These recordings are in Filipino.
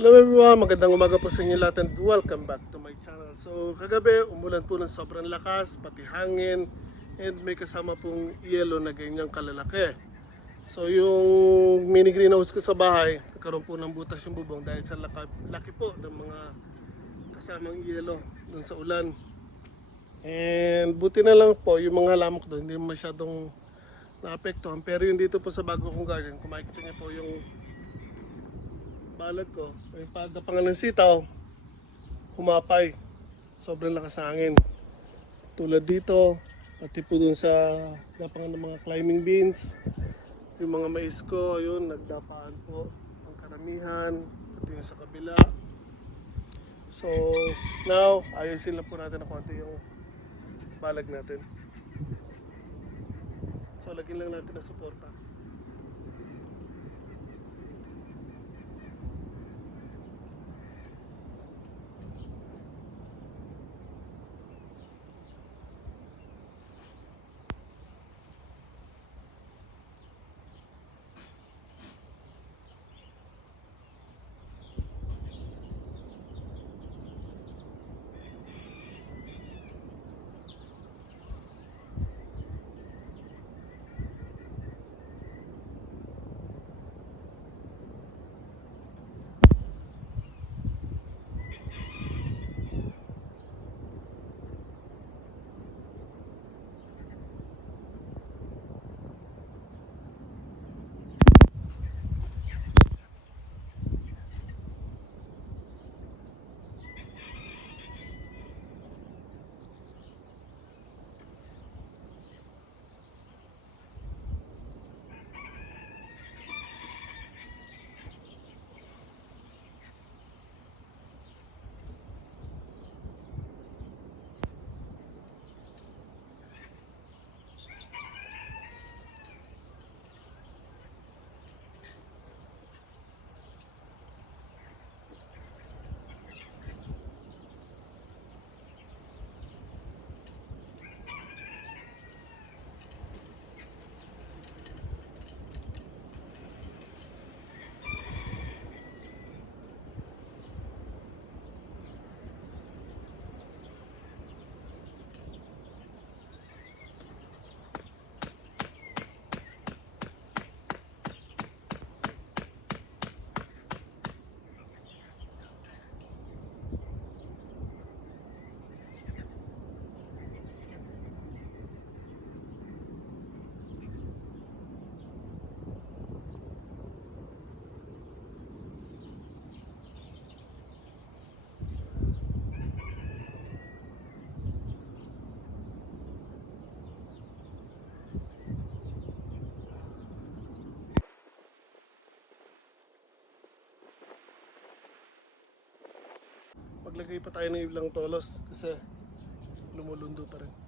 Hello everyone, magandang umaga po sa inyo lahat and welcome back to my channel. So kagabi, umulan po ng sobrang lakas, pati hangin, and may kasama pong yelo na ganyang kalalaki. So yung mini greenhouse ko sa bahay, nagkaroon po ng butas yung bubong dahil sa laki, laki po ng mga kasamang yelo dun sa ulan. And buti na lang po, yung mga lamok doon, hindi masyadong naapektuhan. Pero yung dito po sa bago kong garden, kung makikita niyo po yung balag ko, may pagdapangan ng sitaw, humapay. Sobrang lakas ng hangin. Tulad dito, pati po dun sa dapangan ng mga climbing beans, yung mga mais ko, ayun, nagdapaan po ang karamihan, pati sa kabila. So, now, ayusin lang po natin na konti yung balag natin. So, lagyan lang natin na suporta. Maglagay pa tayo ng ilang tolos kasi lumulundo pa rin.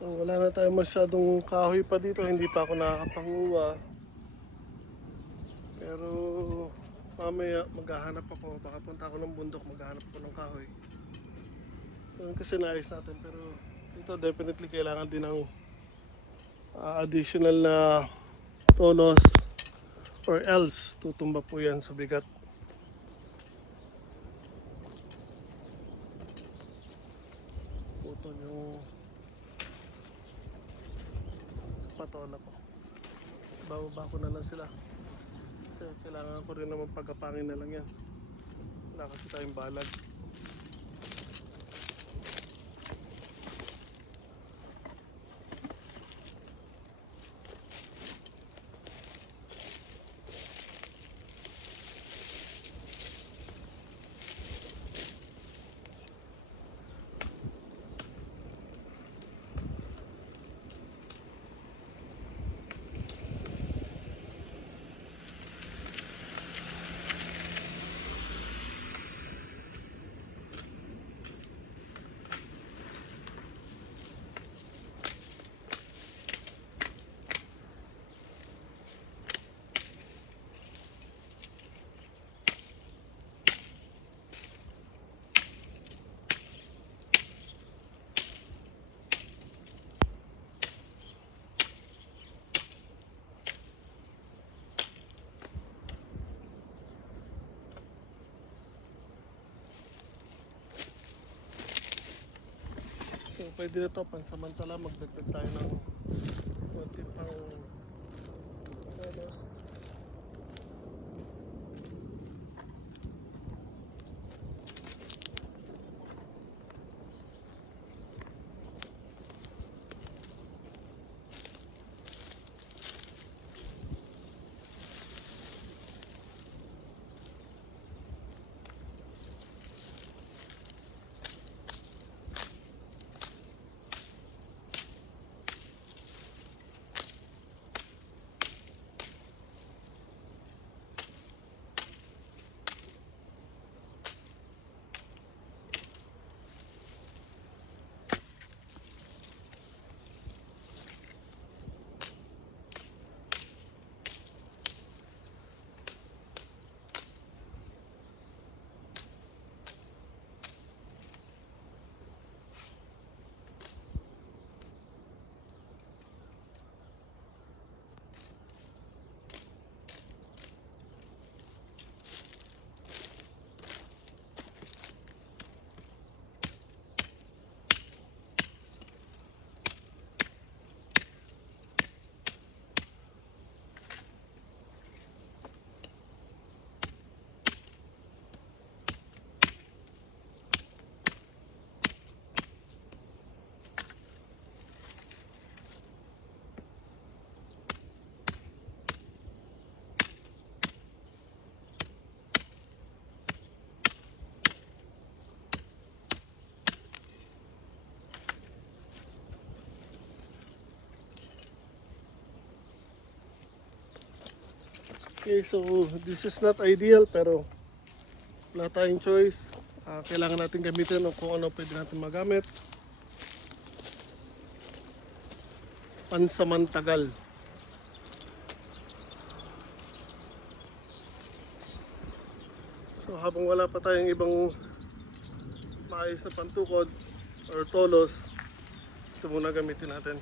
So wala na tayo masyadong kahoy pa dito, hindi pa ako nakakapanguha. Pero mamaya maghahanap ako, baka punta ako ng bundok, maghahanap ako ng kahoy. Yun kasi naayos natin, pero dito definitely kailangan din ng ah, additional na tonos or else tutumba po yan sa bigat. Putol yung sa patola ko. Bababa ko na lang sila. Kasi kailangan ko rin naman pagkapangin na lang yan. Wala kasi tayong balag. Pwede na to. Pansamantala magdagdag tayo ng konti pang tolos. Okay, so this is not ideal pero wala tayong choice. Ah, kailangan natin gamitin kung ano pwede natin magamit. Pansamantagal. So habang wala pa tayong ibang maayos na pantukod or tolos, ito muna gamitin natin.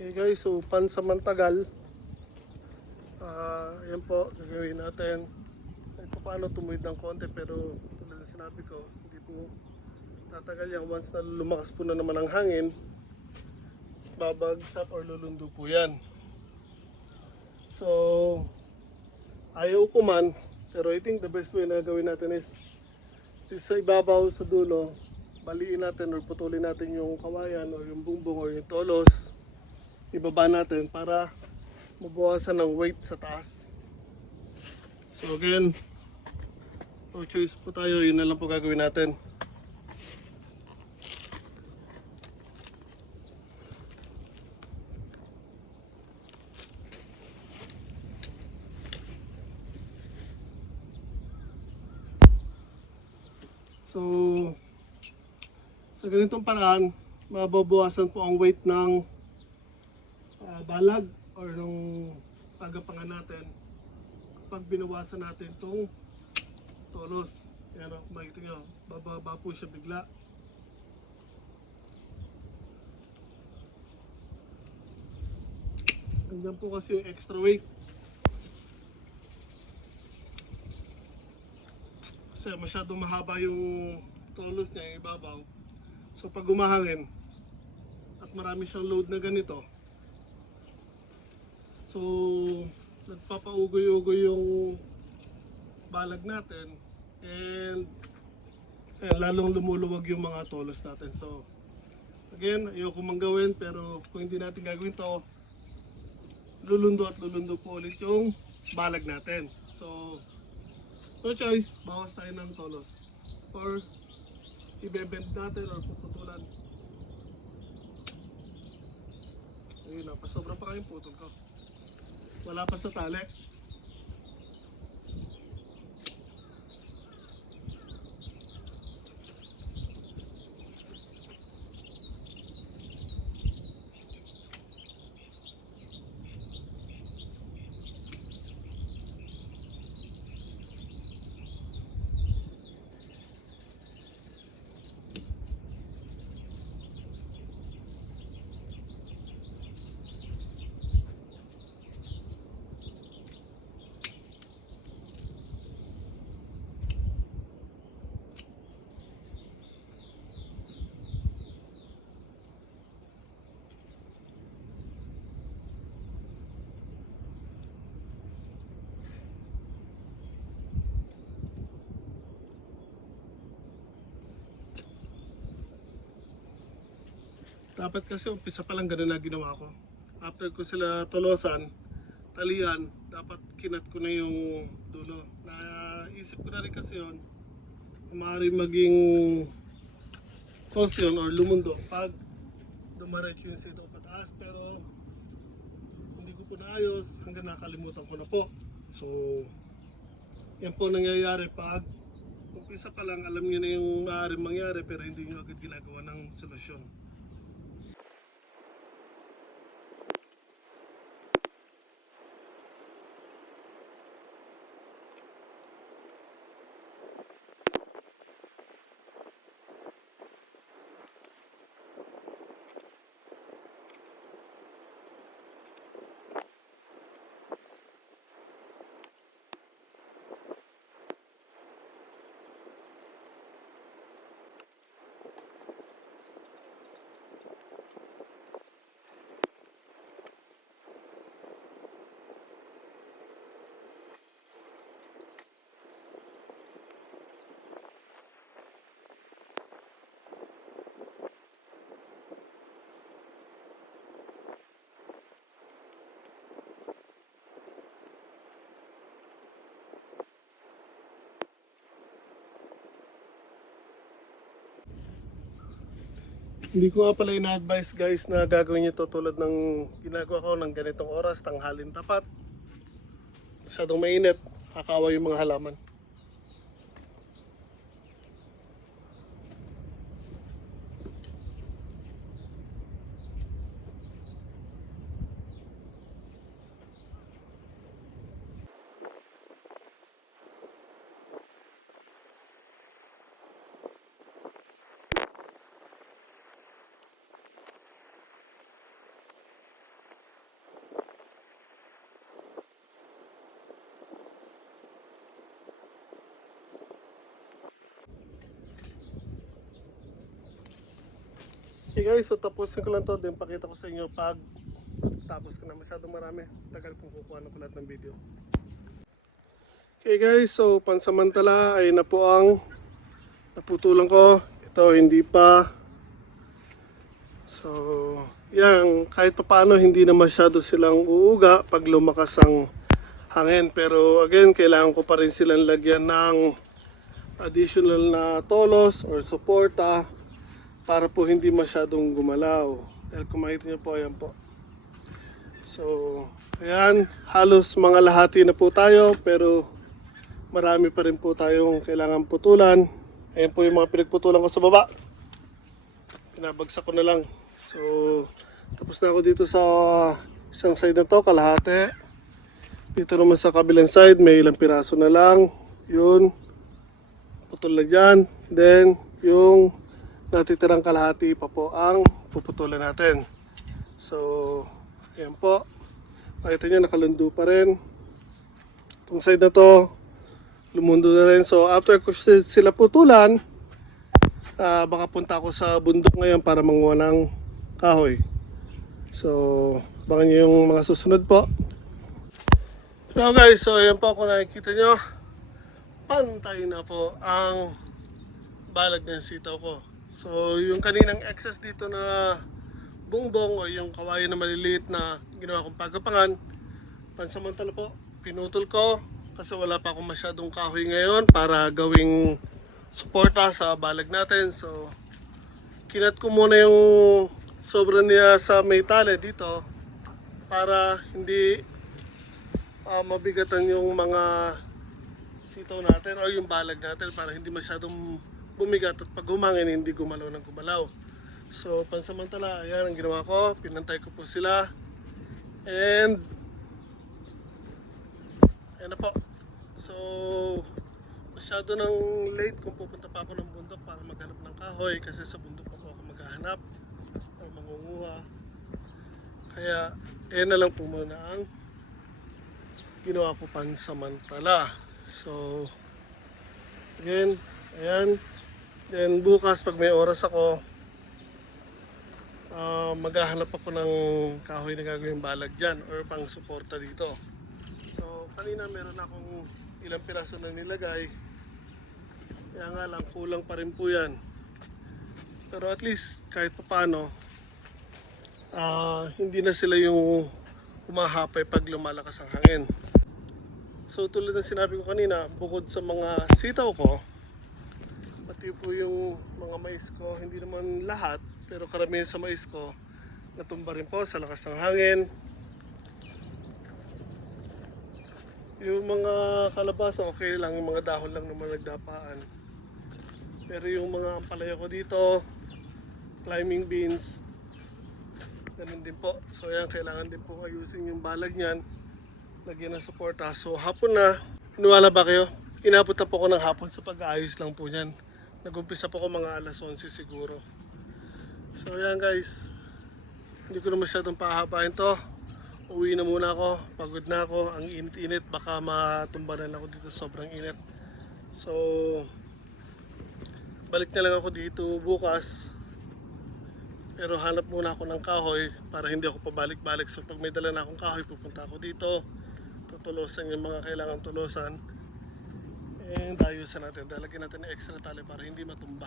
Okay guys, so pansamantagal. Ah, yan po, gagawin natin. Ito paano tumuwid ng konti pero tulad ng sinabi ko, hindi po tatagal yan. Once na lumakas po na naman ang hangin, babagsak or lulundo po yan. So, ayaw ko man, pero I think the best way na gawin natin is, is sa ibabaw sa dulo, baliin natin or putulin natin yung kawayan or yung bumbong or yung tolos ibaba natin para mabawasan ng weight sa taas. So again, no choice po tayo, yun na lang po gagawin natin. So, sa ganitong paraan, mababawasan po ang weight ng balag or nung pagapangan natin kapag binawasan natin itong tolos. Yan o, makikita nyo, bababa po siya bigla. Ganyan po kasi yung extra weight. Kasi masyadong mahaba yung tolos niya, yung ibabaw. So pag umahangin, at marami siyang load na ganito, so nagpapaugoy-ugoy yung balag natin and Ayan, lalong lumuluwag yung mga tolos natin. So, again, ayoko mang gawin, pero kung hindi natin gagawin to, lulundo at lulundo po ulit yung balag natin. So, no choice, bawas tayo ng tolos. Or, ibebend natin or puputulan. Ayun na, pasobra pa kayong putol ko. Wala pa sa tali. Dapat kasi umpisa pa lang ganun na ginawa ko. After ko sila tolosan, talian, dapat kinat ko na yung dulo. Naisip ko na rin kasi yun, maaari maging cause or lumundo pag dumaretso yung sito pataas. Pero hindi ko po naayos hanggang nakalimutan ko na po. So, yan po nangyayari pag umpisa pa lang alam niyo na yung maaaring mangyari pero hindi niyo agad ginagawa ng solusyon. Hindi ko nga pala ina-advise guys na gagawin nyo to tulad ng ginagawa ko ng ganitong oras, tanghalin tapat. Masyadong mainit, kakawa yung mga halaman. Okay guys, so tapusin ko lang to, then pakita ko sa inyo pag tapos ko na masyadong marami. Tagal kong kukuha na pala ng video. Okay guys, so pansamantala ay na po ang naputulan ko. Ito hindi pa. So, yan, kahit pa paano hindi na masyado silang uuga pag lumakas ang hangin. Pero again, kailangan ko pa rin silang lagyan ng additional na tolos or suporta para po hindi masyadong gumalaw. Dahil kung makita niyo po, ayan po. So, ayan, halos mga lahati na po tayo, pero marami pa rin po tayong kailangan putulan. Ayan po yung mga pinagputulan ko sa baba. Pinabagsak ko na lang. So, tapos na ako dito sa isang side na to, kalahati. Dito naman sa kabilang side, may ilang piraso na lang. Yun. Putol na dyan. Then, yung natitirang kalahati pa po ang puputulan natin. So, ayan po. Makita nyo, nakalundo pa rin. Itong side na to, lumundo na rin. So after ko si- sila putulan, ah, baka punta ako sa bundok ngayon para manguha ng kahoy. So, abangan nyo yung mga susunod po. So guys, so yan po kung nakikita nyo, pantay na po ang balag ng sitaw ko. So yung kaninang excess dito na bungbong o yung kawayan na maliliit na ginawa kong pagapangan, pansamantala po, pinutol ko kasi wala pa akong masyadong kahoy ngayon para gawing suporta sa balag natin. So, kinat ko muna yung sobra niya sa may tali dito para hindi ah, mabigatan yung mga sitaw natin o yung balag natin para hindi masyadong bumigat at pag humangin hindi gumalaw ng gumalaw. So pansamantala, ayan ang ginawa ko, pinantay ko po sila and ayan na po. So masyado nang late kung pupunta pa ako ng bundok para maghanap ng kahoy kasi sa bundok pa po ako maghahanap o mangunguha. Kaya ayan na lang po muna ang ginawa ko pansamantala. So, again, ayan. Then bukas pag may oras ako, ah, maghahanap ako ng kahoy na gagawin balag dyan or pang suporta dito. So, kanina meron akong ilang piraso na nilagay. Kaya nga lang, kulang pa rin po yan. Pero at least, kahit pa paano, ah, hindi na sila yung humahapay pag lumalakas ang hangin. So tulad ng sinabi ko kanina, bukod sa mga sitaw ko, pati po yung mga mais ko, hindi naman lahat, pero karamihan sa mais ko, natumba rin po sa lakas ng hangin. Yung mga kalabasa, okay lang, yung mga dahon lang naman nagdapaan. Pero yung mga ampalaya ko dito, climbing beans, ganun din po. So yan, kailangan din po ayusin yung balag niyan lagyan ng suporta. So hapon na, iniwala ba kayo? Inabot na po ako ng hapon sa pag-aayos lang po niyan. Nagumpisa po ako mga alas 11 siguro. So yan guys, hindi ko na masyadong pahabain to. Uwi na muna ako, pagod na ako, ang init-init, baka matumbaran ako dito sobrang init. So, balik na lang ako dito bukas. Pero hanap muna ako ng kahoy para hindi ako pabalik-balik. So pag may dala na akong kahoy, pupunta ako dito. Tutulosan yung mga kailangan tulosan. And ayusan natin. Dalagyan natin ng extra tali para hindi matumba.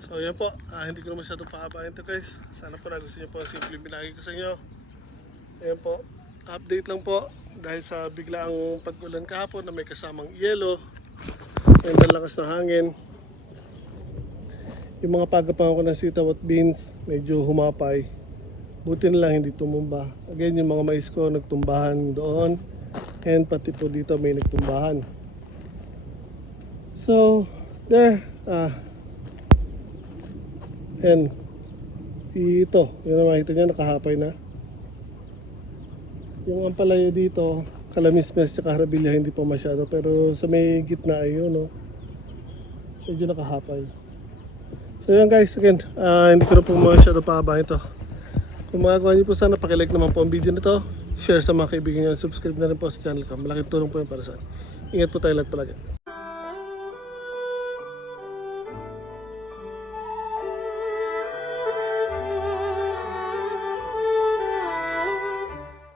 So yan po. Ah, hindi ko na masyadong pahabain ito guys. Sana po nagustuhan niyo po ang simple binagi ko sa inyo. Ayan po. Update lang po. Dahil sa biglaang pag-ulan kahapon na may kasamang yelo. And ang lakas ng hangin. Yung mga pagkapangan ko ng sitaw at beans, medyo humapay. Buti na lang hindi tumumba. Again, yung mga mais ko nagtumbahan doon. And pati po dito may nagtumbahan. So, there. Ah. And, ito. Yun ang makita nyo, nakahapay na. Yung ampalaya dito, kalamismes at harabilya hindi pa masyado. Pero sa may gitna ayun, no? Medyo nakahapay. So yun guys, again, ah, hindi ko na po masyado paabahin ito. Kung magagawa niyo po sana, pakilike naman po ang video nito. Share sa mga kaibigan niyo. Subscribe na rin po sa channel ko. Malaking tulong po yun para sa akin. Ingat po tayo lahat palagi.